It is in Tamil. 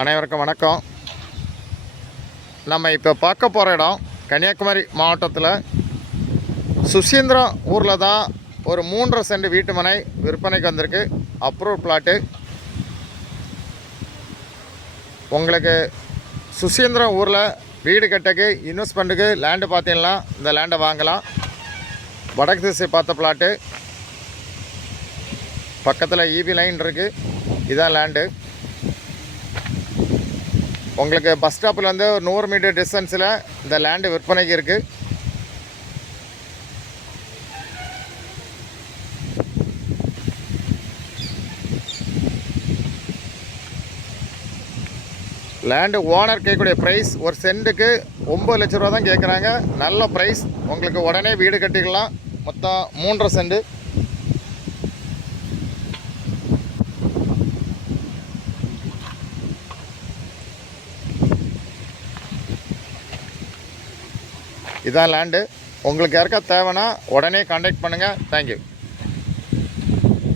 அனைவருக்கும் வணக்கம். நம்ம இப்போ பார்க்க போகிற இடம் கன்னியாகுமரி மாவட்டத்தில் சுசீந்திரம் ஊரில் தான் ஒரு 3.5 சென்ட் வீட்டு மனை விற்பனைக்கு வந்திருக்கு. Approve plot. உங்களுக்கு சுசீந்திரம் ஊரில் வீடு கட்டக்கு இன்வெஸ்ட்மெண்ட்டுக்கு லேண்டு பார்த்தீங்கன்னா இந்த லேண்டை வாங்கலாம். வடக்கு திசை பார்த்த பிளாட்டு, பக்கத்தில் ஈபி லைன் இருக்குது. இதுதான் லேண்டு. உங்களுக்கு பஸ் ஸ்டாப்பிலேருந்து ஒரு 100 மீட்டர் டிஸ்டன்ஸில் இந்த லேண்டு விற்பனைக்கு இருக்குது. லேண்டு ஓனர் கேட்கக்கூடிய ப்ரைஸ் ஒரு சென்ட்டுக்கு 9 லட்ச ரூபா தான் கேட்குறாங்க. நல்ல ப்ரைஸ். உங்களுக்கு உடனே வீடு கட்டிக்கலாம். மொத்தம் 3.5 சென்ட். இதான் லேண்டு. உங்களுக்கு யாருக்கா தேவைன்னா உடனே கான்டாக்ட் பண்ணுங்கள். தேங்க்யூ.